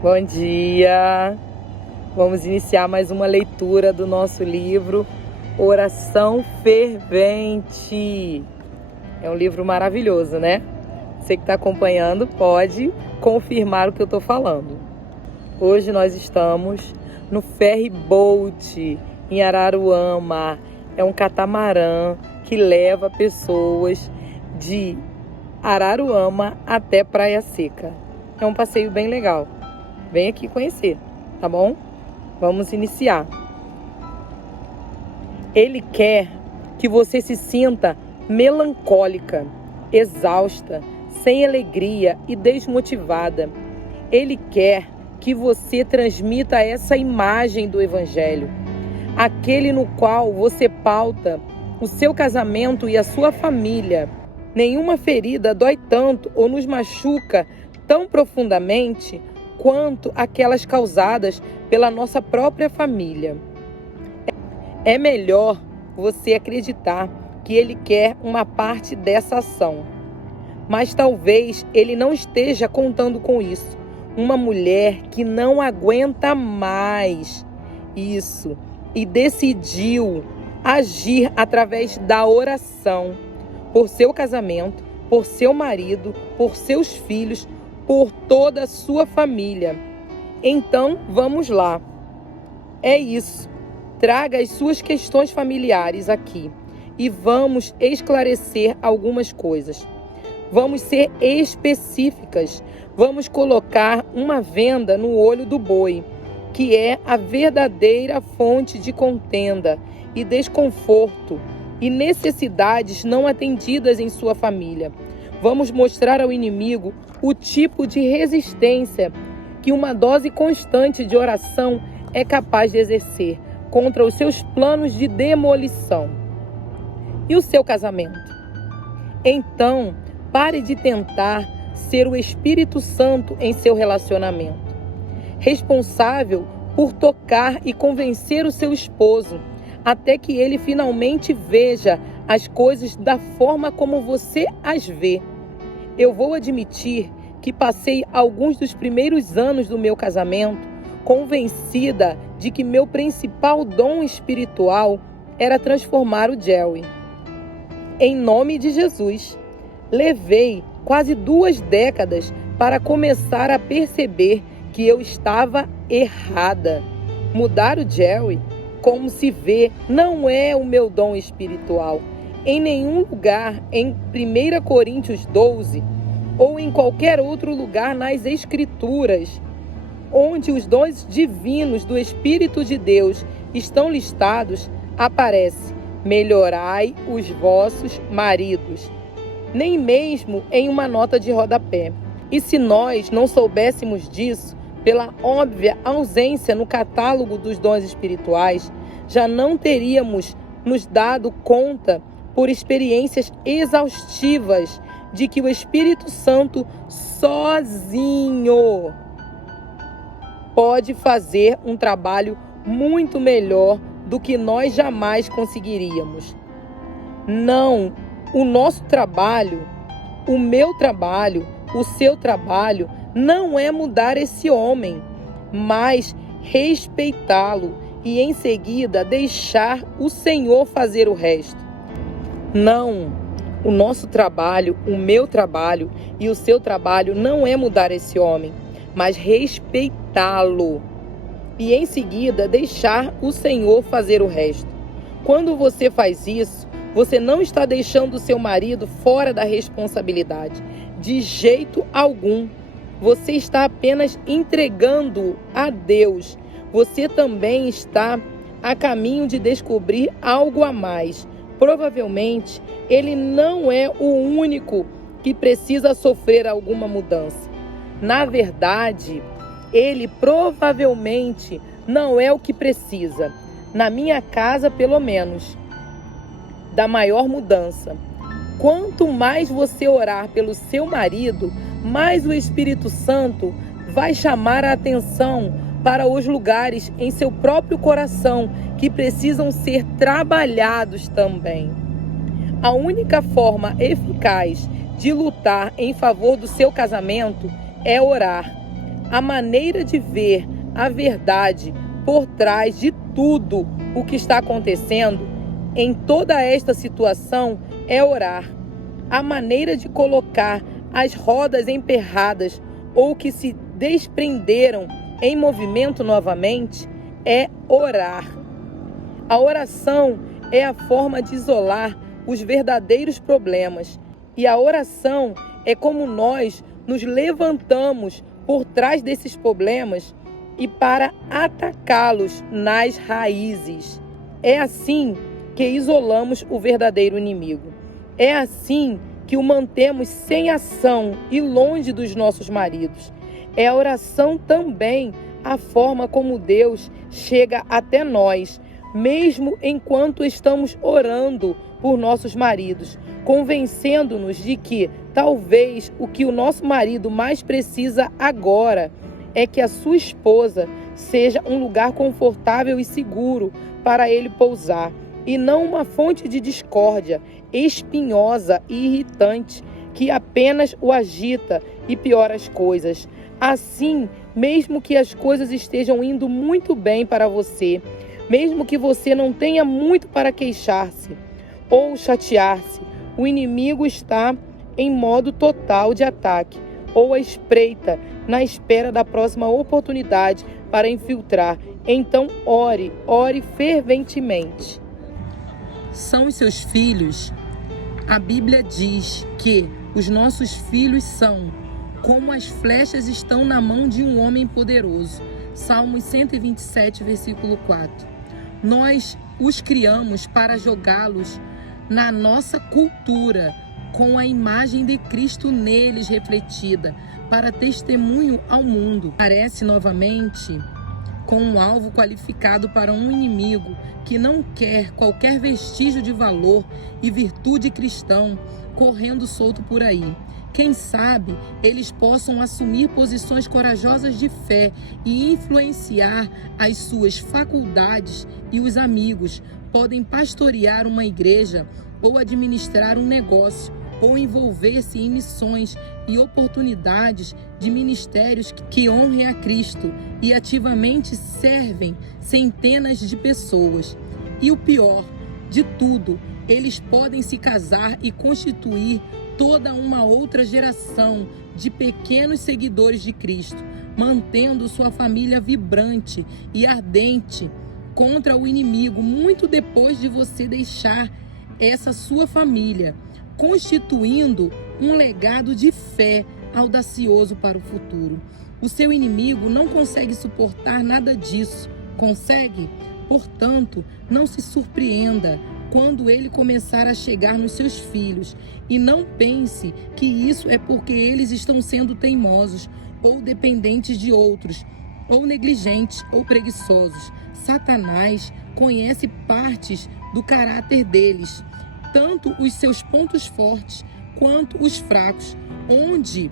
Bom dia! Vamos iniciar mais uma leitura do nosso livro Oração Fervente. É um livro maravilhoso, né? Você que está acompanhando pode confirmar o que eu estou falando. Hoje nós estamos no Ferry Boat, em Araruama. É um catamarã que leva pessoas de Araruama até Praia Seca. É um passeio bem legal. Vem aqui conhecer, tá bom? Vamos iniciar. Ele quer que você se sinta melancólica, exausta, sem alegria e desmotivada. Ele quer que você transmita essa imagem do Evangelho, aquele no qual você pauta o seu casamento e a sua família. Nenhuma ferida dói tanto ou nos machuca tão profundamente quanto aquelas causadas pela nossa própria família. É melhor você acreditar que ele quer uma parte dessa ação. Mas talvez ele não esteja contando com isso. Uma mulher que não aguenta mais isso e decidiu agir através da oração por seu casamento, por seu marido, por seus filhos, por toda a sua família. Então, vamos lá. É isso. Traga as suas questões familiares aqui e vamos esclarecer algumas coisas. Vamos ser específicas. Vamos colocar uma venda no olho do boi, que é a verdadeira fonte de contenda e desconforto e necessidades não atendidas em sua família. Vamos mostrar ao inimigo o tipo de resistência que uma dose constante de oração é capaz de exercer contra os seus planos de demolição. E o seu casamento? Então, pare de tentar ser o Espírito Santo em seu relacionamento, responsável por tocar e convencer o seu esposo, até que ele finalmente veja as coisas da forma como você as vê. Eu vou admitir que passei alguns dos primeiros anos do meu casamento convencida de que meu principal dom espiritual era transformar o Jerry. Em nome de Jesus, levei quase 2 décadas para começar a perceber que eu estava errada. Mudar o Jerry, como se vê, não é o meu dom espiritual. Em nenhum lugar em 1 Coríntios 12 ou em qualquer outro lugar nas Escrituras, onde os dons divinos do Espírito de Deus estão listados, aparece: melhorai os vossos maridos. Nem mesmo em uma nota de rodapé. E se nós não soubéssemos disso, pela óbvia ausência no catálogo dos dons espirituais, já não teríamos nos dado conta, por experiências exaustivas, de que o Espírito Santo sozinho pode fazer um trabalho muito melhor do que nós jamais conseguiríamos. Não, o nosso trabalho, o meu trabalho, o seu trabalho não é mudar esse homem, mas respeitá-lo e em seguida deixar o Senhor fazer o resto. Não, o nosso trabalho, o meu trabalho e o seu trabalho não é mudar esse homem, mas respeitá-lo e em seguida deixar o Senhor fazer o resto. Quando você faz isso, você não está deixando o seu marido fora da responsabilidade, de jeito algum. Você está apenas entregando a Deus. Você também está a caminho de descobrir algo a mais. Provavelmente, ele não é o único que precisa sofrer alguma mudança. Na verdade, ele provavelmente não é o que precisa, na minha casa pelo menos, da maior mudança. Quanto mais você orar pelo seu marido, mais o Espírito Santo vai chamar a atenção para os lugares em seu próprio coração que precisam ser trabalhados também. A única forma eficaz de lutar em favor do seu casamento é orar. a maneira de ver a verdade por trás de tudo o que está acontecendo em toda esta situação é orar. A maneira de colocar as rodas emperradas ou que se desprenderam em movimento novamente é orar. A oração é a forma de isolar os verdadeiros problemas, e a oração é como nós nos levantamos por trás desses problemas e para atacá-los nas raízes. É assim que isolamos o verdadeiro inimigo. É assim que o mantemos sem ação e longe dos nossos maridos. É a oração também a forma como Deus chega até nós, mesmo enquanto estamos orando por nossos maridos, convencendo-nos de que talvez o que o nosso marido mais precisa agora é que a sua esposa seja um lugar confortável e seguro para ele pousar, e não uma fonte de discórdia, espinhosa e irritante, que apenas o agita e piora as coisas. Assim, mesmo que as coisas estejam indo muito bem para você, mesmo que você não tenha muito para queixar-se ou chatear-se, o inimigo está em modo total de ataque ou à espreita, na espera da próxima oportunidade para infiltrar. Então ore ferventemente. São os seus filhos? A Bíblia diz que os nossos filhos são como as flechas estão na mão de um homem poderoso. Salmos 127, versículo 4. Nós os criamos para jogá-los na nossa cultura, com a imagem de Cristo neles refletida, para testemunho ao mundo. Aparece novamente com um alvo qualificado para um inimigo que não quer qualquer vestígio de valor e virtude cristão correndo solto por aí. Quem sabe eles possam assumir posições corajosas de fé e influenciar as suas faculdades, e os amigos podem pastorear uma igreja ou administrar um negócio ou envolver-se em missões e oportunidades de ministérios que honrem a Cristo e ativamente servem centenas de pessoas. E o pior de tudo, eles podem se casar e constituir toda uma outra geração de pequenos seguidores de Cristo, mantendo sua família vibrante e ardente contra o inimigo muito depois de você deixar essa sua família, constituindo um legado de fé audacioso para o futuro. O seu inimigo não consegue suportar nada disso. Consegue? Portanto, não se surpreenda quando ele começar a chegar nos seus filhos, e não pense que isso é porque eles estão sendo teimosos ou dependentes de outros, ou negligentes ou preguiçosos. Satanás conhece partes do caráter deles, tanto os seus pontos fortes quanto os fracos, onde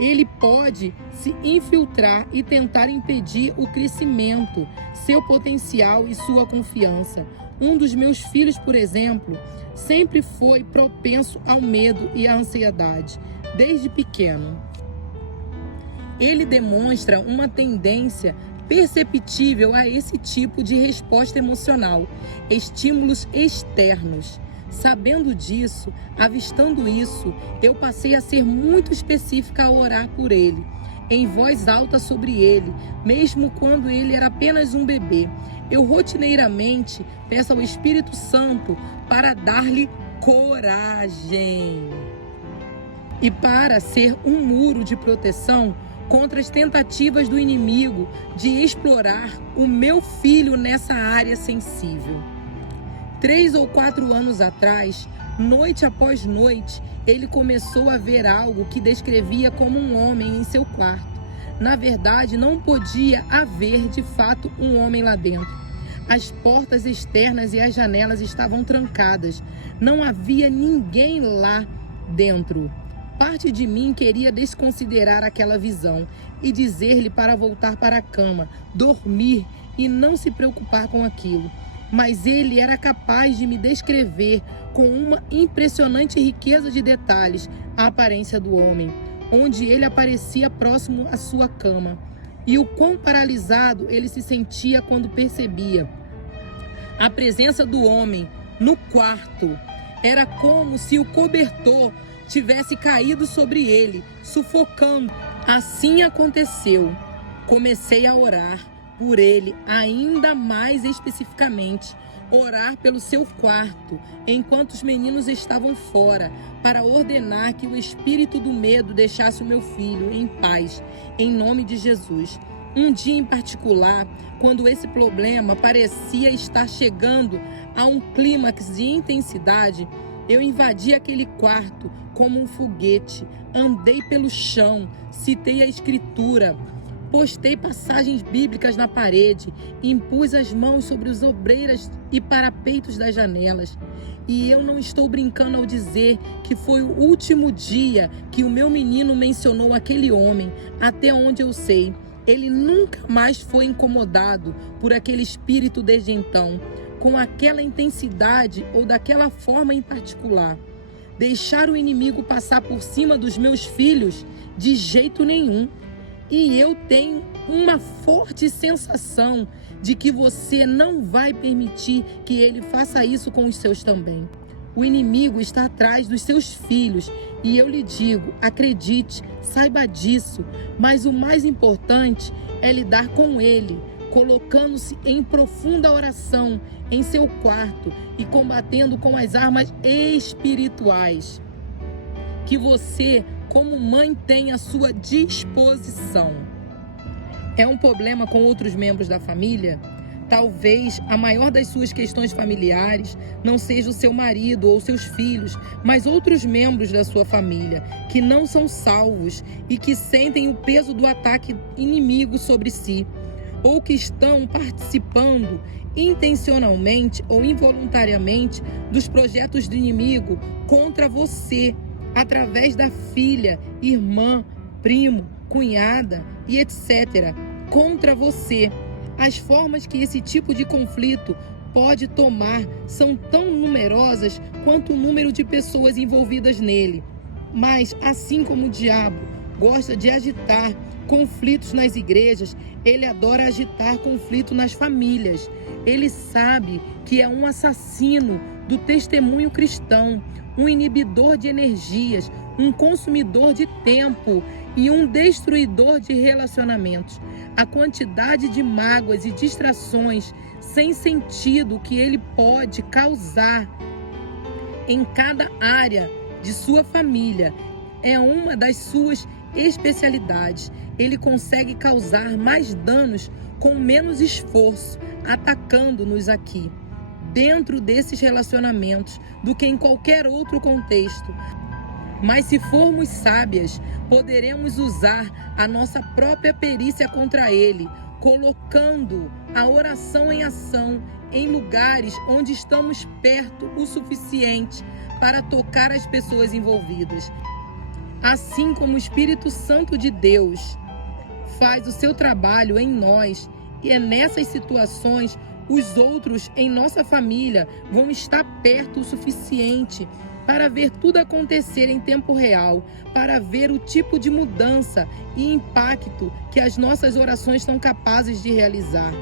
ele pode se infiltrar e tentar impedir o crescimento, seu potencial e sua confiança. Um dos meus filhos, por exemplo, sempre foi propenso ao medo e à ansiedade, desde pequeno. Ele demonstra uma tendência perceptível a esse tipo de resposta emocional, estímulos externos. Sabendo disso, avistando isso, eu passei a ser muito específica ao orar por ele, em voz alta sobre ele, mesmo quando ele era apenas um bebê. Eu rotineiramente peço ao Espírito Santo para dar-lhe coragem e para ser um muro de proteção contra as tentativas do inimigo de explorar o meu filho nessa área sensível. 3 ou 4 anos atrás, noite após noite, ele começou a ver algo que descrevia como um homem em seu quarto. Na verdade, não podia haver de fato um homem lá dentro. As portas externas e as janelas estavam trancadas. Não havia ninguém lá dentro. Parte de mim queria desconsiderar aquela visão e dizer-lhe para voltar para a cama, dormir e não se preocupar com aquilo. Mas ele era capaz de me descrever com uma impressionante riqueza de detalhes a aparência do homem. onde ele aparecia próximo à sua cama, e o quão paralisado ele se sentia quando percebia a presença do homem no quarto. Era como se o cobertor tivesse caído sobre ele, sufocando. Assim aconteceu. Comecei a orar por ele ainda mais especificamente, orar pelo seu quarto, enquanto os meninos estavam fora, para ordenar que o espírito do medo deixasse o meu filho em paz, em nome de Jesus. Um dia em particular, quando esse problema parecia estar chegando a um clímax de intensidade, eu invadi aquele quarto como um foguete, andei pelo chão, citei a escritura, postei passagens bíblicas na parede, impus as mãos sobre as obreiras e parapeitos das janelas. E eu não estou brincando ao dizer que foi o último dia que o meu menino mencionou aquele homem, até onde eu sei. Ele nunca mais foi incomodado por aquele espírito desde então, com aquela intensidade ou daquela forma em particular. Deixar o inimigo passar por cima dos meus filhos? De jeito nenhum. E eu tenho uma forte sensação de que você não vai permitir que ele faça isso com os seus também. O inimigo está atrás dos seus filhos e eu lhe digo, acredite, saiba disso, mas o mais importante é lidar com ele, colocando-se em profunda oração em seu quarto e combatendo com as armas espirituais que você, como mãe, tem à sua disposição. É um problema com outros membros da família? Talvez a maior das suas questões familiares não seja o seu marido ou seus filhos, mas outros membros da sua família que não são salvos e que sentem o peso do ataque inimigo sobre si, ou que estão participando intencionalmente ou involuntariamente dos projetos do inimigo contra você, através da filha, irmã, primo, cunhada e etc., contra você. As formas que esse tipo de conflito pode tomar são tão numerosas quanto o número de pessoas envolvidas nele. Mas, assim como o diabo gosta de agitar conflitos nas igrejas, ele adora agitar conflito nas famílias. Ele sabe que é um assassino do testemunho cristão, um inibidor de energias, um consumidor de tempo e um destruidor de relacionamentos. A quantidade de mágoas e distrações sem sentido que ele pode causar em cada área de sua família é uma das suas especialidades. Ele consegue causar mais danos com menos esforço, atacando-nos aqui, dentro desses relacionamentos, do que em qualquer outro contexto. Mas se formos sábias, poderemos usar a nossa própria perícia contra ele, colocando a oração em ação em lugares onde estamos perto o suficiente para tocar as pessoas envolvidas. Assim como o Espírito Santo de Deus faz o seu trabalho em nós, e é nessas situações os outros em nossa família vão estar perto o suficiente para ver tudo acontecer em tempo real, para ver o tipo de mudança e impacto que as nossas orações são capazes de realizar.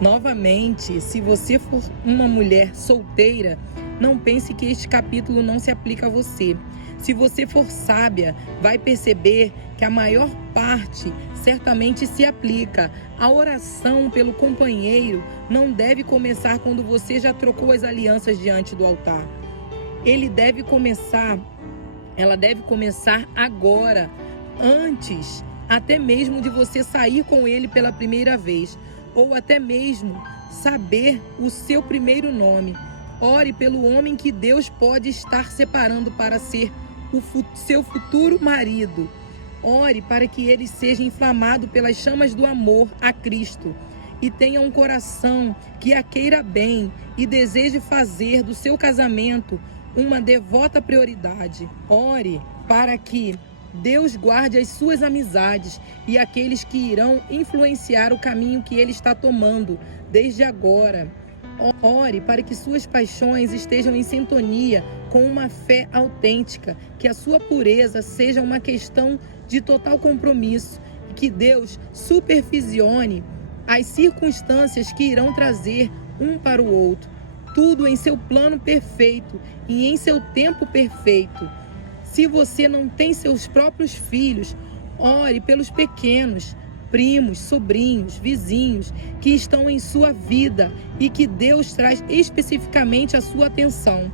Novamente, se você for uma mulher solteira, não pense que este capítulo não se aplica a você. Se você for sábia, vai perceber que a maior parte certamente se aplica. A oração pelo companheiro não deve começar quando você já trocou as alianças diante do altar. Ela deve começar agora, antes até mesmo de você sair com ele pela primeira vez, ou até mesmo saber o seu primeiro nome. Ore pelo homem que Deus pode estar separando para ser o seu futuro marido. Ore para que ele seja inflamado pelas chamas do amor a Cristo e tenha um coração que a queira bem e deseje fazer do seu casamento uma devota prioridade. Ore para que Deus guarde as suas amizades e aqueles que irão influenciar o caminho que ele está tomando desde agora. Ore para que suas paixões estejam em sintonia com uma fé autêntica, que a sua pureza seja uma questão de total compromisso e que Deus supervisione as circunstâncias que irão trazer um para o outro. Tudo em seu plano perfeito e em seu tempo perfeito. Se você não tem seus próprios filhos, ore pelos pequenos, primos, sobrinhos, vizinhos que estão em sua vida e que Deus traz especificamente a sua atenção.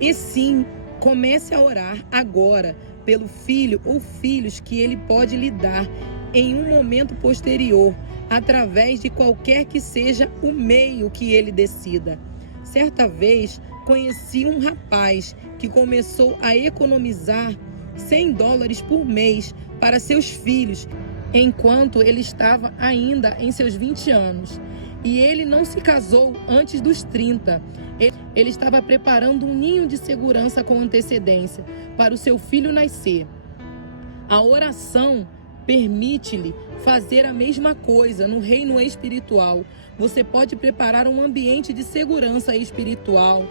E sim, comece a orar agora pelo filho ou filhos que ele pode lhe dar em um momento posterior, através de qualquer que seja o meio que ele decida. Certa vez, conheci um rapaz que começou a economizar $100 por mês para seus filhos, enquanto ele estava ainda em seus 20 anos. E ele não se casou antes dos 30. Ele estava preparando um ninho de segurança com antecedência para o seu filho nascer. A oração permite-lhe fazer a mesma coisa no reino espiritual. Você pode preparar um ambiente de segurança espiritual.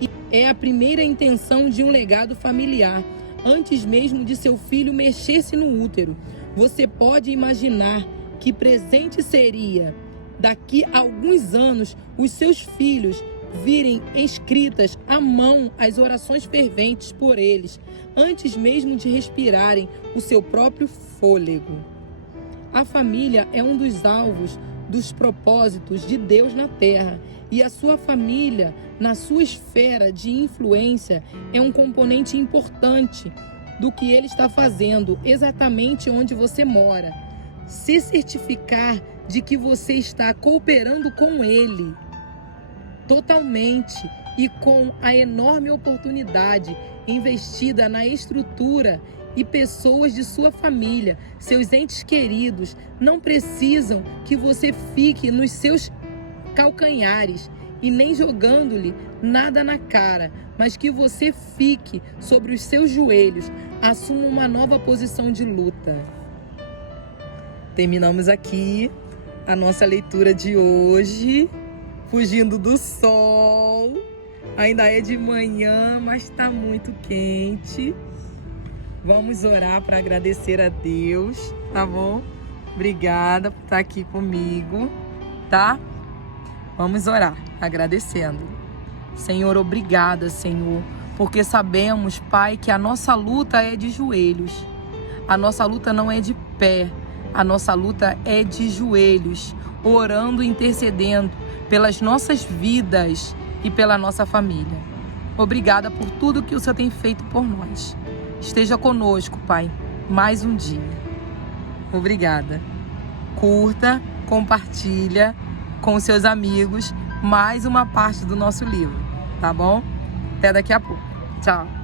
E é a primeira intenção de um legado familiar, antes mesmo de seu filho mexer-se no útero. Você pode imaginar que presente seria, daqui a alguns anos, os seus filhos virem escritas à mão as orações ferventes por eles, antes mesmo de respirarem o seu próprio fôlego. A família é um dos alvos dos propósitos de Deus na terra, e a sua família, na sua esfera de influência, é um componente importante do que ele está fazendo exatamente onde você mora. Se certificar de que você está cooperando com ele totalmente e com a enorme oportunidade investida na estrutura e pessoas de sua família, seus entes queridos, não precisam que você fique nos seus calcanhares e nem jogando-lhe nada na cara, mas que você fique sobre os seus joelhos, assuma uma nova posição de luta. Terminamos aqui a nossa leitura de hoje, fugindo do sol. Ainda é de manhã, mas está muito quente. Vamos orar para agradecer a Deus, tá bom? Obrigada por estar aqui comigo, tá? Vamos orar, agradecendo. Senhor, obrigada, Senhor, porque sabemos, Pai, que a nossa luta é de joelhos. A nossa luta não é de pé, a nossa luta é de joelhos, orando e intercedendo pelas nossas vidas e pela nossa família. Obrigada por tudo que o Senhor tem feito por nós. Esteja conosco, Pai, mais um dia. Obrigada. Curta, compartilha com seus amigos mais uma parte do nosso livro, tá bom? Até daqui a pouco. Tchau.